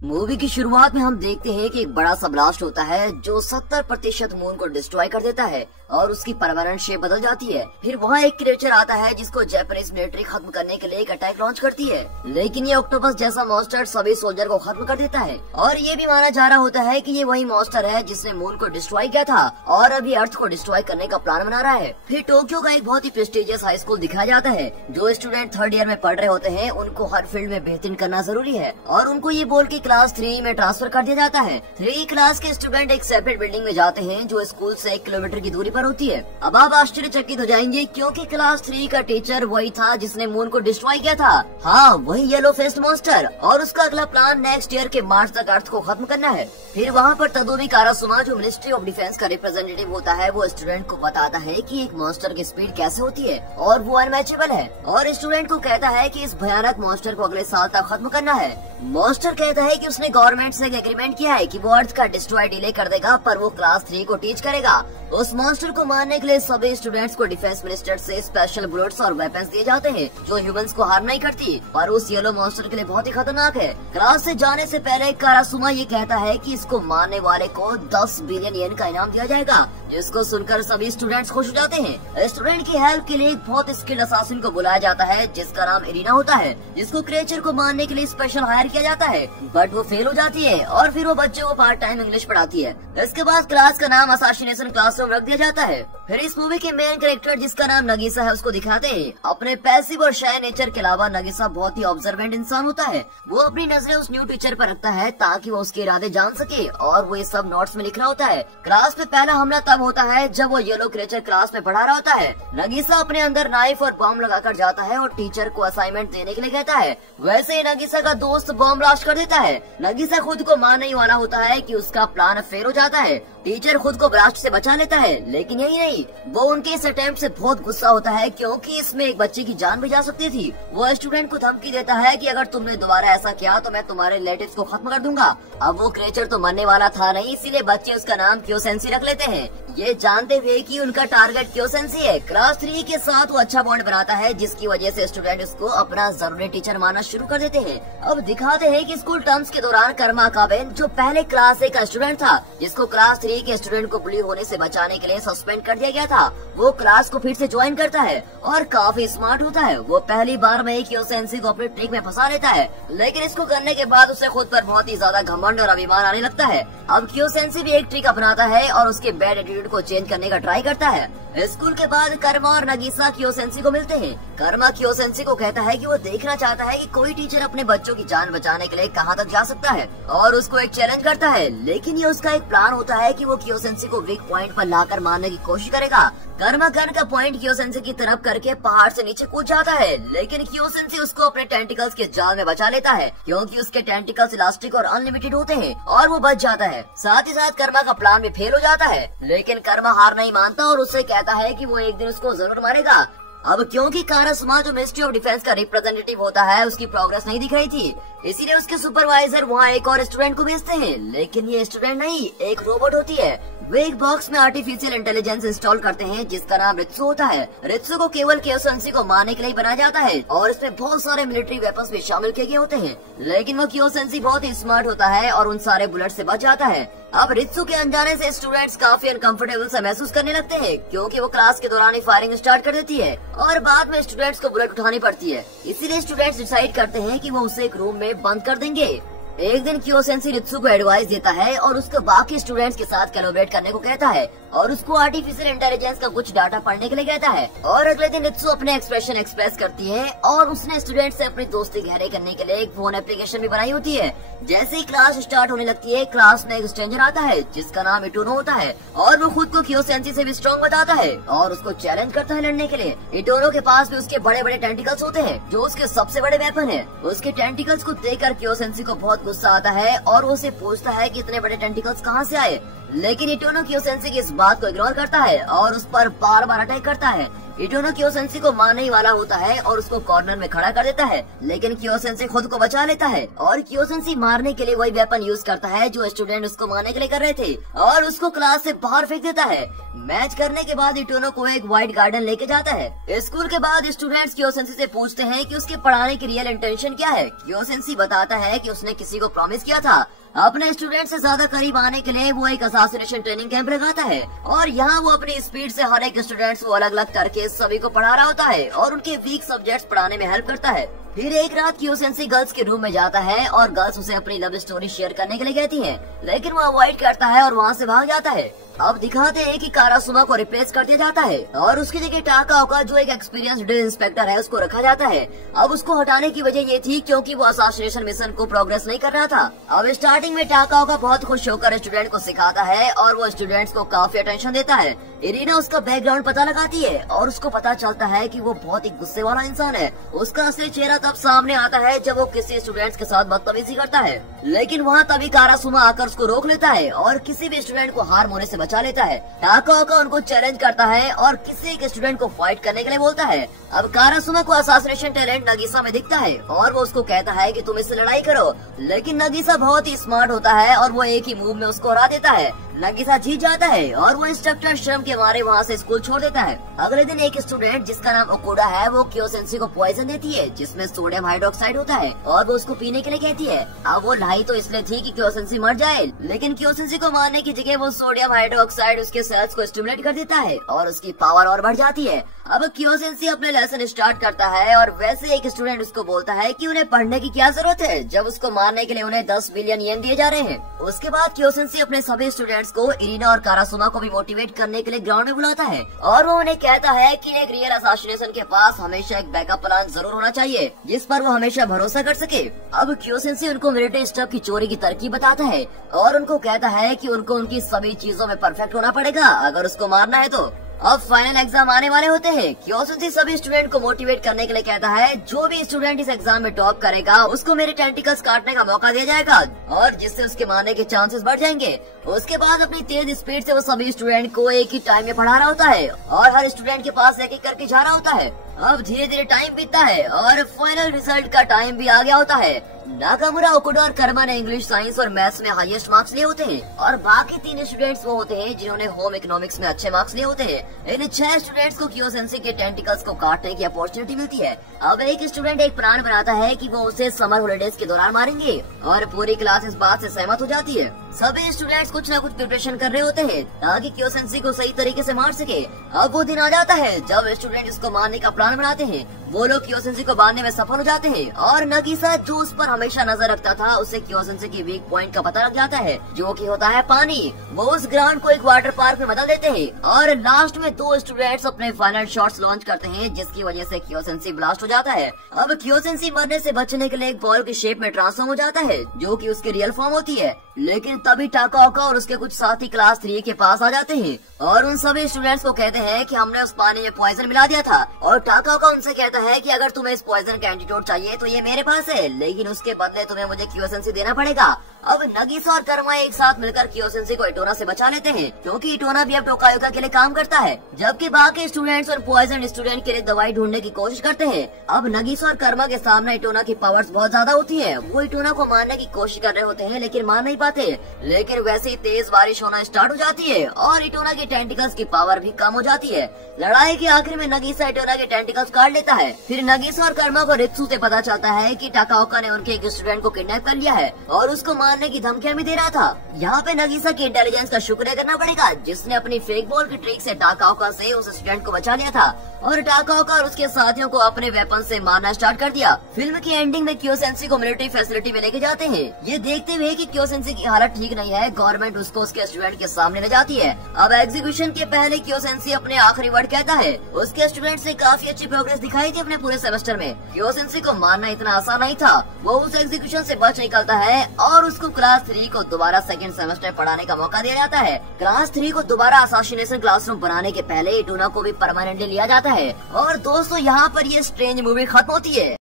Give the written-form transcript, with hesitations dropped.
Movie की शुरुआत में हम देखते हैं कि एक बड़ा सा ब्लास्ट होता है जो 70% मून को डिस्ट्रॉय कर देता है और उसकी परमानेंट शेप बदल जाती है। फिर वहाँ एक क्रिएचर आता है जिसको जापानीज मिलिट्री खत्म करने के लिए एक अटैक लॉन्च करती है, लेकिन ये ऑक्टोपस जैसा मॉन्स्टर सभी सोल्जर को खत्म कर देता है और ये भी माना जा रहा होता है कि ये वही मॉन्स्टर है जिसने मून को डिस्ट्रॉय किया था और अभी अर्थ को डिस्ट्रॉय करने का प्लान बना रहा है। फिर टोक्यो का एक बहुत ही प्रेस्टिजियस हाई स्कूल दिखाया जाता है। जो स्टूडेंट 3rd ईयर में पढ़ रहे होते हैं उनको हर फील्ड में बेहतरीन करना जरूरी है और उनको ये बोल के क्लास 3 में ट्रांसफर कर दिया जाता है। 3 क्लास के स्टूडेंट एक सेपरेट बिल्डिंग में जाते हैं जो स्कूल से 1 किलोमीटर की दूरी पर होती है। अब आप आश्चर्यचकित हो जाएंगे क्योंकि क्लास 3 का टीचर वही था जिसने मून को डिस्ट्रॉय किया था। हाँ, वही येलो फेस्ड मॉन्स्टर, और उसका अगला प्लान नेक्स्ट ईयर के मार्च तक अर्थ को खत्म करना है। फिर वहाँ पर तदोमी कारासुमा जो मिनिस्ट्री ऑफ डिफेंस का रिप्रेजेंटेटिव होता है वो स्टूडेंट को बताता है कि एक मॉन्स्टर की स्पीड कैसे होती है और वो अनमैचेबल है, और स्टूडेंट को कहता है कि इस भयानक मॉन्स्टर को अगले साल तक खत्म करना है। मॉन्स्टर कहता है कि उसने गवर्नमेंट से एक एग्रीमेंट किया है कि वो अर्थ का डिस्ट्रॉय डिले कर देगा पर वो क्लास 3 को टीच करेगा। उस मॉन्स्टर को मारने के लिए सभी स्टूडेंट्स को डिफेंस मिनिस्टर से स्पेशल बुलेट्स और वेपन्स दिए जाते हैं जो ह्यूमंस को हार्म नहीं करती पर उस येलो मॉन्स्टर के लिए बहुत ही खतरनाक है। क्लास से जाने से पहले कारासुमा ये कहता है कि इसको मारने वाले को 10 बिलियन येन का इनाम दिया जाएगा, जिसको सुनकर सभी स्टूडेंट्स खुश हो जाते हैं। स्टूडेंट की हेल्प के लिए एक बहुत स्किल्ड असासिन को बुलाया जाता है जिसका नाम इरिना होता है, जिसको क्रिएचर को मारने के लिए स्पेशल हायर किया जाता है, बट वो फेल हो जाती है और फिर वो बच्चे को पार्ट टाइम इंग्लिश पढ़ाती है। इसके बाद क्लास का नाम असासिनेशन क्लासरूम रख दिया जाता है। फिर इस मूवी के मेन कैरेक्टर जिसका नाम नगीसा है उसको दिखाते हैं। अपने पैसिव और शाय नेचर के अलावा नगीसा बहुत ही ऑब्जर्वेंट इंसान होता है। वो अपनी नजरें उस न्यू टीचर पर रखता है ताकि वो उसके इरादे जान सके और वो ये सब नोट्स में लिख रहा होता है। क्लास में पहला हमला तब होता है जब वो येलो क्रिएचर क्लास में पढ़ा रहा होता है। नगीसा अपने अंदर नाइफ और बॉम्ब लगाकर जाता है और टीचर को असाइनमेंट देने के लिए कहता है। वैसे ही नगीसा का दोस्त बॉम्ब ब्लास्ट कर देता है। नगीसा खुद को मानने ही वाला होता है कि उसका प्लान फेल हो जाता है। टीचर खुद को ब्लास्ट से बचा लेता है, लेकिन यही नहीं, वो उनके इस अटेम्प्ट से बहुत गुस्सा होता है क्योंकि इसमें एक बच्चे की जान भी जा सकती थी। वो स्टूडेंट को धमकी देता है कि अगर तुमने दोबारा ऐसा किया तो मैं तुम्हारे रिलेटिव्स को खत्म कर दूंगा। अब वो क्रिएचर तो मरने वाला था नहीं, इसीलिए बच्चे उसका नाम क्योसेंसी रख लेते हैं, ये जानते हुए कि उनका टारगेट क्योसेंसी है। क्लास 3 के साथ वो अच्छा बॉन्ड बनाता है जिसकी वजह से स्टूडेंट उसको अपना जरूरी टीचर मानना शुरू कर देते हैं। अब दिखाते हैं कि स्कूल टर्म्स के दौरान कर्मा काबेन जो पहले क्लास 1 का स्टूडेंट था जिसको क्लास 3 के स्टूडेंट को बुली होने से बचाने के लिए सस्पेंड कर दिया गया था, वो क्लास को फिर से ज्वाइन करता है और काफी स्मार्ट होता है। वो पहली बार में क्योसेंसी को अपने ट्रिक में फंसा लेता है, लेकिन इसको करने के बाद उसे खुद पर बहुत ही ज्यादा घमंड और अभिमान आने लगता है। अब क्योसेंसी भी एक ट्रिक अपनाता है और उसके बैड एटीट्यूड को चेंज करने का ट्राई करता है। स्कूल के बाद कर्मा और नगीसा क्योसेंसी को मिलते हैं। कर्मा क्योसेंसी को कहता है कि वो देखना चाहता है कि कोई टीचर अपने बच्चों की जान बचाने के लिए कहां तक जा सकता है और उसको एक चैलेंज करता है, लेकिन ये उसका एक प्लान होता है कि वो क्योसेंसी को वीक पॉइंट पर लाकर मारने की कोशिश करेगा। कर्मा गन का पॉइंट क्योसेंसी की तरफ करके पहाड़ से नीचे कूद जाता है, लेकिन क्योसेंसी उसको अपने टेंटिकल्स के जाल में बचा लेता है क्योंकि उसके टेंटिकल्स इलास्टिक और अनलिमिटेड होते हैं और वो बच जाता है। साथ ही साथ कर्मा का प्लान भी फेल हो जाता है, लेकिन कर्मा हार नहीं मानता और उससे कहता है कि वो एक दिन उसको जरूर मारेगा। अब क्योंकि कारासुमा जो मिनिस्ट्री ऑफ डिफेंस का रिप्रेजेंटेटिव होता है उसकी प्रोग्रेस नहीं दिख रही थी, इसीलिए उसके सुपरवाइजर वहाँ एक और स्टूडेंट को भेजते हैं, लेकिन ये स्टूडेंट नहीं, एक रोबोट होती है। वे एक बॉक्स में आर्टिफिशियल इंटेलिजेंस इंस्टॉल करते हैं जिसका नाम रित्सु होता है। रित्सु को केवल क्योसेंसी को मारने के लिए बनाया जाता है और इसमें बहुत सारे मिलिट्री वेपन्स भी शामिल किए गए होते हैं, लेकिन वो क्योसेंसी बहुत ही स्मार्ट होता है और उन सारे बुलेट से बच जाता है। अब रित्सु के अनजाने से स्टूडेंट्स काफी अनकंफर्टेबल सा महसूस करने लगते हैं क्योंकि वो क्लास के दौरान ही फायरिंग स्टार्ट कर देती है और बाद में स्टूडेंट्स को बुलेट उठानी पड़ती है। इसीलिए स्टूडेंट्स डिसाइड करते हैं कि वो उसे एक रूम में बंद कर देंगे। एक दिन क्योसेंसी रित्सु को एडवाइस देता है और उसको बाकी स्टूडेंट्स के साथ कोलैबोरेट करने को कहता है और उसको आर्टिफिशियल इंटेलिजेंस का कुछ डाटा पढ़ने के लिए कहता है। और अगले दिन रित्सु अपने एक्सप्रेशन एक्सप्रेस करती है और उसने स्टूडेंट से अपनी दोस्ती गहरे करने के लिए एक फोन एप्लीकेशन भी बनाई होती है। जैसे ही क्लास स्टार्ट होने लगती है, क्लास में एक स्ट्रेंजर आता है जिसका नाम इटोनो होता है और वो खुद को क्योसेंसी से भी स्ट्रॉन्ग बताता है और उसको चैलेंज करता है लड़ने के लिए। इटोनो के पास भी उसके बड़े बड़े टेंटिकल्स होते हैं जो उसके सबसे बड़े वेपन है। उसके टेंटिकल्स को देखकर क्योसेंसी को बहुत गुस्सा आता है और वो उसे पूछता है कि इतने बड़े टेंटिकल्स कहाँ से आए, लेकिन इटोनो क्योसेंसी की इस बात को इग्नोर करता है और उस पर बार बार अटैक करता है। इटोना क्योसेंसी को मारने ही वाला होता है और उसको कॉर्नर में खड़ा कर देता है, लेकिन क्योसेंसी खुद को बचा लेता है और क्योसेंसी मारने के लिए वही वेपन यूज करता है जो स्टूडेंट उसको मारने के लिए कर रहे थे और उसको क्लास से बाहर फेंक देता है। मैच करने के बाद इटोना को एक व्हाइट गार्डन लेके जाता है। स्कूल के बाद स्टूडेंट्स क्योसेंसी से पूछते हैं कि उसके पढ़ाने की रियल इंटेंशन क्या है। क्योसेंसी बताता है कि उसने किसी को प्रॉमिस किया था अपने स्टूडेंट से ज्यादा करीब आने के लिए वो एक असासिनेशन ट्रेनिंग कैंप लगाता है और यहाँ वो अपनी स्पीड से हर एक स्टूडेंट्स को अलग अलग करके सभी को पढ़ा रहा होता है और उनके वीक सब्जेक्ट्स पढ़ाने में हेल्प करता है। फिर एक रात क्योसेंसी गर्ल्स के रूम में जाता है और गर्ल्स उसे अपनी लव स्टोरी शेयर करने के लिए कहती हैं, लेकिन वो अवॉइड करता है और वहाँ से भाग जाता है। अब दिखाते हैं कि कारासुमा को रिप्लेस कर दिया जाता है और उसकी जगह टाकाओका जो एक एक्सपीरियंस्ड इंस्पेक्टर है उसको रखा जाता है। अब उसको हटाने की वजह ये थी क्योंकि वो असासिनेशन मिशन को प्रोग्रेस नहीं कर रहा था। अब स्टार्टिंग में टाकाओका बहुत खुश होकर स्टूडेंट को सिखाता है और वो स्टूडेंट्स को काफी अटेंशन देता है। इरीना उसका बैकग्राउंड पता लगाती है और उसको पता चलता है कि वो बहुत ही गुस्से वाला इंसान है। उसका असली चेहरा तब सामने आता है जब वो किसी स्टूडेंट्स के साथ बदतमीजी करता है, लेकिन वहाँ तभी कारासुमा आकर उसको रोक लेता है और किसी भी स्टूडेंट को हार होने से बचा लेता है। टाकाओका उनको चैलेंज करता है और किसी एक स्टूडेंट को फाइट करने के लिए बोलता है। अब कारासुमा को असासिनेशन टैलेंट नगीसा में दिखता है और वो उसको कहता है कि तुम इससे लड़ाई करो, लेकिन नगीसा बहुत ही स्मार्ट होता है और वो एक ही मूव में उसको हरा देता है। नगीसा जीत जाता है और वो इंस्ट्रक्टर शर्म के मारे वहाँ से स्कूल छोड़ देता है। अगले दिन एक स्टूडेंट जिसका नाम ओकुडा है वो क्योसेंसी को पॉइजन देती है जिसमें सोडियम हाइड्रोक्साइड होता है और वो उसको पीने के लिए कहती है। अब वो लाई तो इसलिए थी कि क्योसेंसी मर जाए, लेकिन क्योसेंसी को मारने की जगह वो सोडियम हाइड्रोक्साइड उसके सेल्स को स्टिमुलेट कर देता है और उसकी पावर और बढ़ जाती है। अब क्योसेंसी अपने लेसन स्टार्ट करता है और वैसे एक स्टूडेंट उसको बोलता है कि उन्हें पढ़ने की क्या जरूरत है जब उसको मारने के लिए उन्हें 10 बिलियन येन दिए जा रहे हैं। उसके बाद क्योसेंसी अपने सभी स्टूडेंट्स को इरीना और कारासुमा को भी मोटिवेट करने के लिए ग्राउंड में बुलाता है और वो उन्हें कहता है कि एक रियल असासिनेशन के पास हमेशा एक बैकअप प्लान जरूर होना चाहिए जिस पर वो हमेशा भरोसा कर सके। अब क्योसेंसी उनको मिलिट्री स्टफ की चोरी की तरकीब बताता है और उनको कहता है कि उनको उनकी सभी चीजों में परफेक्ट होना पड़ेगा अगर उसको मारना है तो। अब फाइनल एग्जाम आने वाले होते हैं। क्योसेंसी सभी स्टूडेंट को मोटिवेट करने के लिए कहता है जो भी स्टूडेंट इस एग्जाम में टॉप करेगा उसको मेरे टेंटिकल्स काटने का मौका दिया जाएगा और जिससे उसके मारने के चांसेस बढ़ जाएंगे। उसके बाद अपनी तेज स्पीड से वो सभी स्टूडेंट को एक ही टाइम में पढ़ा रहा होता है और हर स्टूडेंट के पास एक एक करके जा रहा होता है। अब धीरे धीरे टाइम बीतता है और फाइनल रिजल्ट का टाइम भी आ गया होता है। नाकामुरा, ओकुडा और कर्मा ने इंग्लिश, साइंस और मैथ्स में हाईएस्ट मार्क्स लिए होते हैं और बाकी 3 स्टूडेंट्स वो होते हैं जिन्होंने होम इकोनॉमिक्स में अच्छे मार्क्स लिए होते हैं। इन 6 स्टूडेंट्स को क्योसेंसी के टेंटिकल्स को काटने की अपॉर्चुनिटी मिलती है। अब एक स्टूडेंट एक प्लान बनाता है कि वो उसे समर हॉलिडेज के दौरान मारेंगे और पूरी क्लास इस बात से सहमत हो जाती है। सभी स्टूडेंट्स कुछ न कुछ प्रिपरेशन कर रहे होते हैं ताकि क्योसेंसी को सही तरीके से मार सके। अब वो दिन आ जाता है जब स्टूडेंट इसको मारने का प्लान बनाते हैं। वो लोग क्योसेंसी को मारने में सफल हो जाते हैं और नगीसा जो उस पर हमेशा नजर रखता था उसे क्योसेंसी की वीक पॉइंट का पता लग जाता है जो कि होता है पानी। वो उस ग्राउंड को एक वाटर पार्क में बदल देते हैं और लास्ट में 2 स्टूडेंट्स अपने फाइनल शॉट्स लॉन्च करते हैं जिसकी वजह से क्योसेंसी ब्लास्ट हो जाता है। अब क्योसेंसी मरने से बचने के लिए एक बॉल की शेप में ट्रांसफॉर्म हो जाता है जो कि उसकी रियल फॉर्म होती है, लेकिन तभी टाकाओका और उसके कुछ साथी क्लास 3 के पास आ जाते हैं और उन सभी स्टूडेंट्स को कहते हैं कि हमने उस पानी में पॉइजन मिला दिया था और टाकाओका उनसे कहता है कि अगर तुम्हें इस पॉइजन का एंटीडोट चाहिए तो ये मेरे पास है, लेकिन उसके बदले तुम्हें मुझे क्योसेंसी देना पड़ेगा। अब नगीसा और कर्मा एक साथ मिलकर क्योसेंसी को इटोना से बचा लेते हैं क्योंकि इटोना भी अब टोकायोका के लिए काम करता है, जबकि बाकी स्टूडेंट्स और पॉइजन स्टूडेंट के लिए दवाई ढूंढने की कोशिश करते हैं। अब नगीसा और कर्मा के सामने इटोना की पावर्स बहुत ज्यादा होती है। वो इटोना को मारने की कोशिश कर रहे होते हैं लेकिन मार नहीं पाते, लेकिन वैसे ही तेज बारिश होना स्टार्ट हो जाती है और इटोना के टेंटिकल्स की पावर भी कम हो जाती है। लड़ाई के आखिर में नगीसा इटोना के टेंटिकल्स काट लेता है। फिर नगीसा और कर्मा को रित्सु से पता चलता है कि टाकाओका ने उनके एक स्टूडेंट को किडनैप कर लिया है और उसको मारने की धमकियां भी दे रहा था। यहाँ पे नगीसा की इंटेलिजेंस का शुक्रिया करना पड़ेगा जिसने अपनी फेक बॉल की ट्रिक से टाकाओका से उस स्टूडेंट को बचा लिया था और टाकाओका और उसके साथियों को अपने वेपन से मारना स्टार्ट कर दिया। फिल्म की एंडिंग में क्योसेंसी को मिलिट्री फैसिलिटी में लेके जाते हैं। ये देखते हुए कि क्योसेंसी की हालत ठीक नहीं है, गवर्नमेंट उसको उसके स्टूडेंट के सामने ले जाती है। अब एग्जीक्यूशन के पहले क्योसेंसी अपने आखिरी वर्ड कहता है। उसके स्टूडेंट से काफी अच्छी प्रोग्रेस दिखाई थी अपने पूरे सेमेस्टर में। क्योसेंसी को मारना इतना आसान नहीं था। वो उस एग्जीक्यूशन से बच निकलता है और उसको क्लास 3 को दोबारा सेकंड सेमेस्टर पढ़ाने का मौका दिया जाता है। क्लास 3 को दोबारा असासिनेशन क्लासरूम बनाने के पहले इटोना को भी परमानेंटली लिया जाता है। और दोस्तों यहाँ पर ये स्ट्रेंज मूवी खत्म होती है।